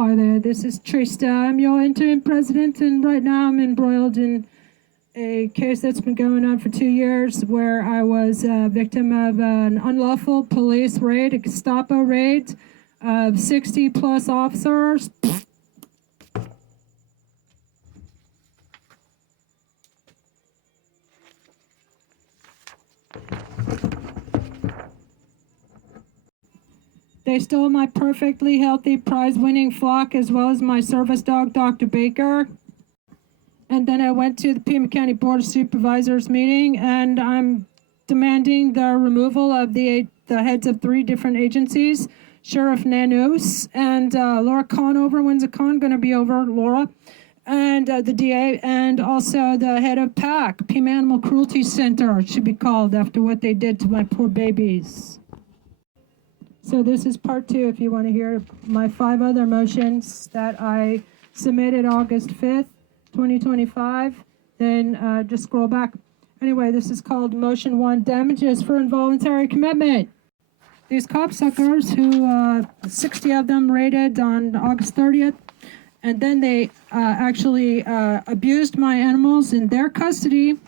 Hi there, this is Trista. I'm your interim president, and right now I'm embroiled in a case that's been going on for 2 years where I was a victim of an unlawful police raid, a Gestapo raid of 60 plus officers. They stole my perfectly healthy prize-winning flock as well as my service dog, Dr. Baker. And then I went to the Pima County Board of Supervisors meeting, and I'm demanding the removal of the heads of 3 different agencies, Sheriff Nanus and Laura Conover. When's the con going to be over, Laura? And the DA, and also the head of PAC, Pima Animal Cruelty Center, it should be called after what they did to my poor babies. So this is part 2 if you want to hear my 5 other motions that I submitted August 5th, 2025. Then just scroll back. Anyway, this is called Motion 1, Damages for Involuntary Commitment. These copsuckers, who 60 of them raided on August 30th, and then they actually abused my animals in their custody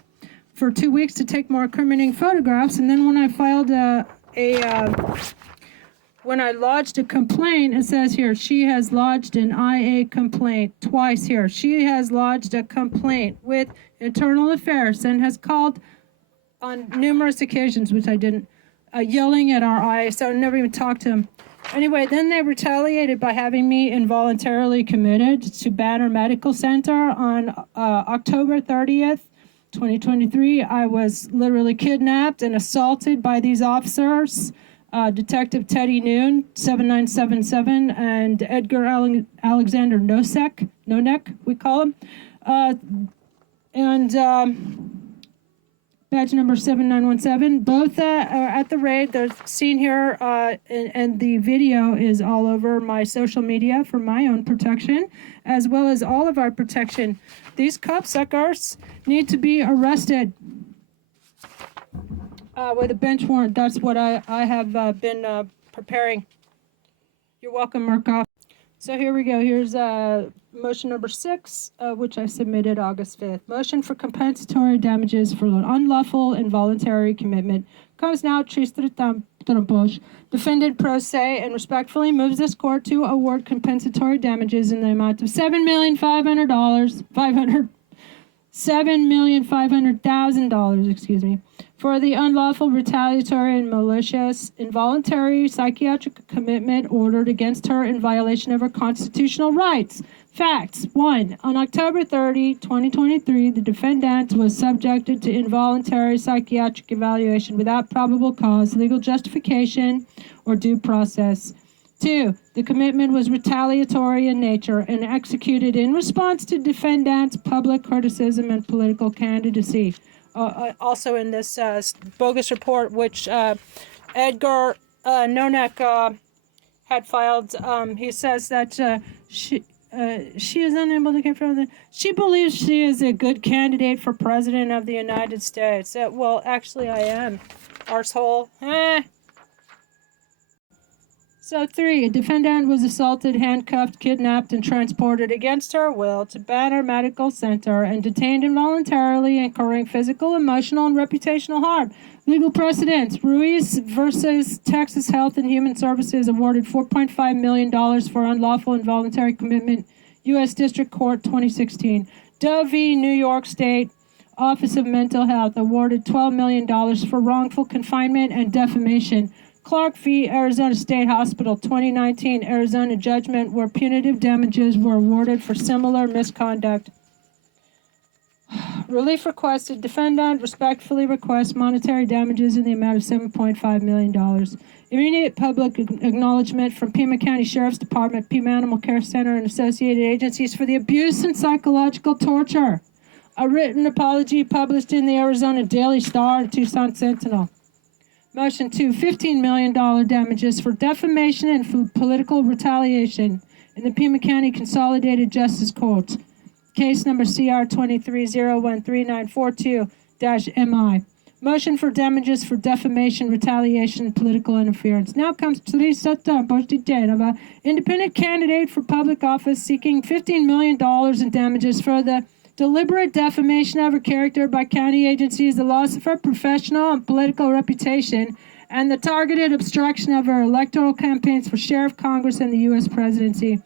for 2 weeks to take more incriminating photographs. And then when I filed when I lodged a complaint, it says here, she has lodged an IA complaint twice here. She has lodged a complaint with Internal Affairs and has called on numerous occasions, which I didn't, yelling at our IA, so I never even talked to him. Anyway, then they retaliated by having me involuntarily committed to Banner Medical Center on October 30th, 2023. I was literally kidnapped and assaulted by these officers. Detective Teddy Noon, 7977, and Edgar Alexander Nonek, we call him, and badge number 7917. Both are at the raid. They're seen here, and the video is all over my social media for my own protection, as well as all of our protection. These copsuckers need to be arrested. With a bench warrant. That's what I have been preparing. You're welcome, Murkoff. So here we go. Here's motion number 6, which I submitted August 5th. Motion for compensatory damages for an unlawful involuntary commitment. Comes now, defendant pro se and respectfully moves this court to award compensatory damages in the amount of $7,500,000, for the unlawful, retaliatory, and malicious involuntary psychiatric commitment ordered against her in violation of her constitutional rights. Facts. 1. On October 30, 2023, the defendant was subjected to involuntary psychiatric evaluation without probable cause, legal justification, or due process. 2. The commitment was retaliatory in nature and executed in response to defendant's public criticism and political candidacy. Also in this bogus report, which Edgar Nonek had filed, he says that she is unable to confirm that she believes she is a good candidate for president of the United States. Well, actually, I am. Arsehole. So 3, a defendant was assaulted, handcuffed, kidnapped, and transported against her will to Banner Medical Center and detained involuntarily, incurring physical, emotional, and reputational harm. Legal precedents. Ruiz versus Texas Health and Human Services awarded $4.5 million for unlawful involuntary commitment. U.S. District Court 2016. Doe v. New York State Office of Mental Health awarded $12 million for wrongful confinement and defamation. Clark v. Arizona State Hospital 2019 Arizona judgment where punitive damages were awarded for similar misconduct. Relief requested. Defendant respectfully requests monetary damages in the amount of $7.5 million. Immediate public acknowledgement from Pima County Sheriff's Department, Pima Animal Care Center, and associated agencies for the abuse and psychological torture. A written apology published in the Arizona Daily Star and Tucson Sentinel. Motion 2, $15 million damages for defamation and for political retaliation in the Pima County Consolidated Justice Court. Case number CR 23013942-MI. Motion for damages for defamation, retaliation, and political interference. Now comes independent candidate for public office seeking $15 million in damages for the deliberate defamation of her character by county agencies, the loss of her professional and political reputation, and the targeted obstruction of her electoral campaigns for sheriff, Congress, and the U.S. presidency.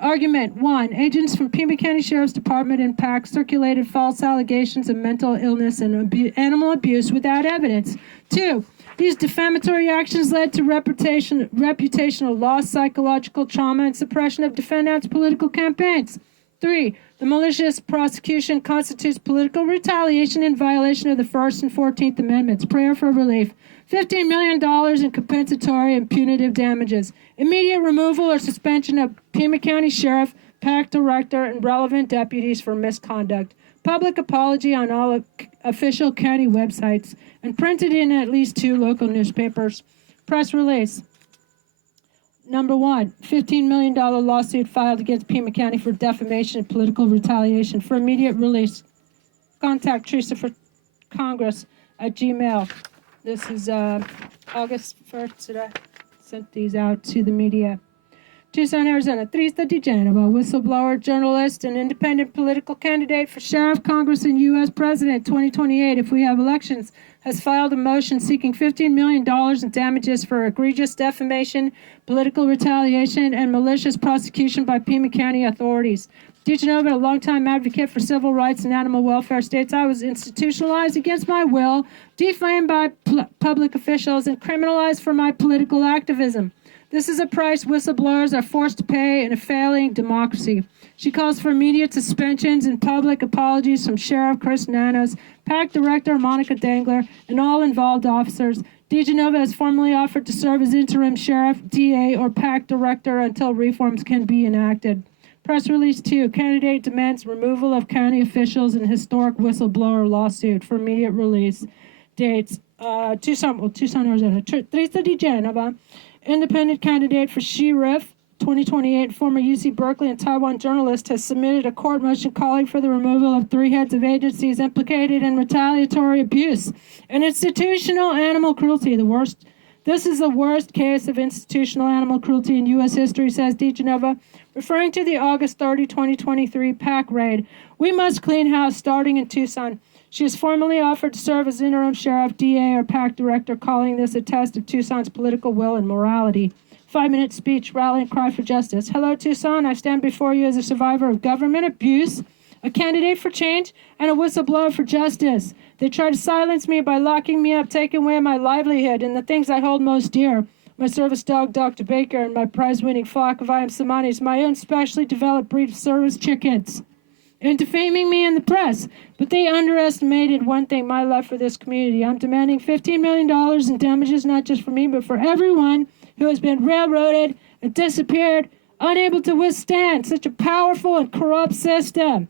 Argument 1. Agents from Pima County Sheriff's Department and PAC circulated false allegations of mental illness and animal abuse without evidence. 2. These defamatory actions led to reputational loss, psychological trauma, and suppression of defendants' political campaigns. 3. The malicious prosecution constitutes political retaliation in violation of the First and 14th Amendments. Prayer for relief. $15 million in compensatory and punitive damages. Immediate removal or suspension of Pima County Sheriff, PAC Director, and relevant deputies for misconduct. Public apology on all official county websites and printed in at least 2 local newspapers. Press release. Number 1, $15 million lawsuit filed against Pima County for defamation and political retaliation. For immediate release, contact Teresa for Congress at Gmail. This is August 1st that I sent these out to the media. Tucson, Arizona. Trista Di Genova, whistleblower, journalist, and independent political candidate for sheriff, Congress, and U.S. President 2028 if we have elections, has filed a motion seeking $15 million in damages for egregious defamation, political retaliation, and malicious prosecution by Pima County authorities. DeGenova, a longtime advocate for civil rights and animal welfare, states I was institutionalized against my will, defamed by public officials, and criminalized for my political activism. This is a price whistleblowers are forced to pay in a failing democracy. She calls for immediate suspensions and public apologies from Sheriff Chris Nanos, PAC Director Monica Dangler, and all involved officers. DeGenova has formally offered to serve as interim sheriff, DA, or PAC Director until reforms can be enacted. Press release 2. Candidate demands removal of county officials in historic whistleblower lawsuit for immediate release. Dates, Tucson, Arizona. Teresa Di Genova, independent candidate for sheriff 2028, former UC Berkeley and Taiwan journalist, has submitted a court motion calling for the removal of 3 heads of agencies implicated in retaliatory abuse and institutional animal cruelty. This is the worst case of institutional animal cruelty in U.S. history, says DeGenova, referring to the August 30, 2023 PAC raid. We must clean house starting in Tucson. She has formally offered to serve as interim sheriff, DA, or PAC director, calling this a test of Tucson's political will and morality. 5-minute speech, rally, and cry for justice. Hello, Tucson. I stand before you as a survivor of government abuse, a candidate for change, and a whistleblower for justice. They try to silence me by locking me up, taking away my livelihood and the things I hold most dear. My service dog, Dr. Baker, and my prize-winning flock of Samanis, my own specially developed breed of service chickens, and defaming me in the press. But they underestimated one thing, my love for this community. I'm demanding $15 million in damages, not just for me, but for everyone who has been railroaded and disappeared, unable to withstand such a powerful and corrupt system.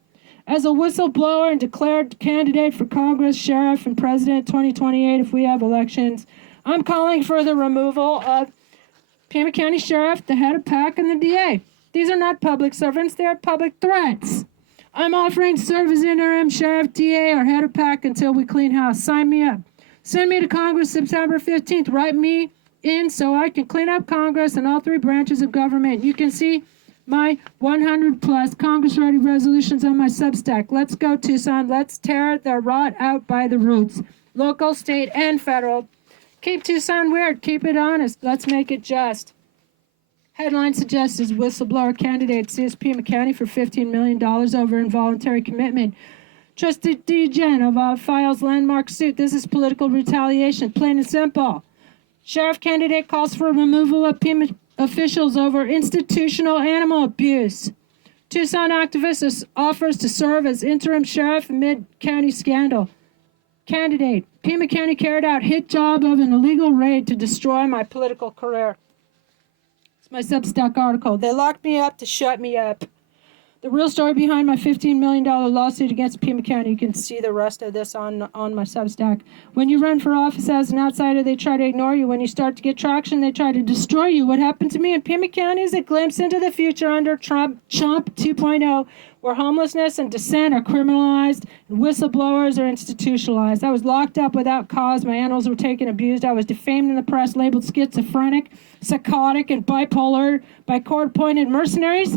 As a whistleblower and declared candidate for Congress, Sheriff, and President 2028 if we have elections, I'm calling for the removal of Pima County Sheriff, the head of PAC, and the DA. These are not public servants, they are public threats. I'm offering to serve as interim sheriff, DA, or head of PAC until we clean house. Sign me up. Send me to Congress September 15th. Write me in so I can clean up Congress and all 3 branches of government. You can see my 100-plus Congress-ready resolutions on my Substack. Let's go, Tucson. Let's tear the rot out by the roots. Local, state, and federal. Keep Tucson weird. Keep it honest. Let's make it just. Headline suggests as whistleblower candidate sues Pima County for $15 million over involuntary commitment. Trustee DeGenova files landmark suit. This is political retaliation, plain and simple. Sheriff candidate calls for removal of Pima officials over institutional animal abuse. Tucson activist offers to serve as interim sheriff amid county scandal. Candidate, Pima County carried out hit job of an illegal raid to destroy my political career. My Substack article. They locked me up to shut me up. The real story behind my $15 million lawsuit against Pima County, you can see the rest of this on my Substack. When you run for office as an outsider, they try to ignore you. When you start to get traction, they try to destroy you. What happened to me in Pima County is a glimpse into the future under Chomp 2.0, where homelessness and dissent are criminalized and whistleblowers are institutionalized. I was locked up without cause. My animals were taken abused. I was defamed in the press, labeled schizophrenic, psychotic, and bipolar by court-appointed mercenaries.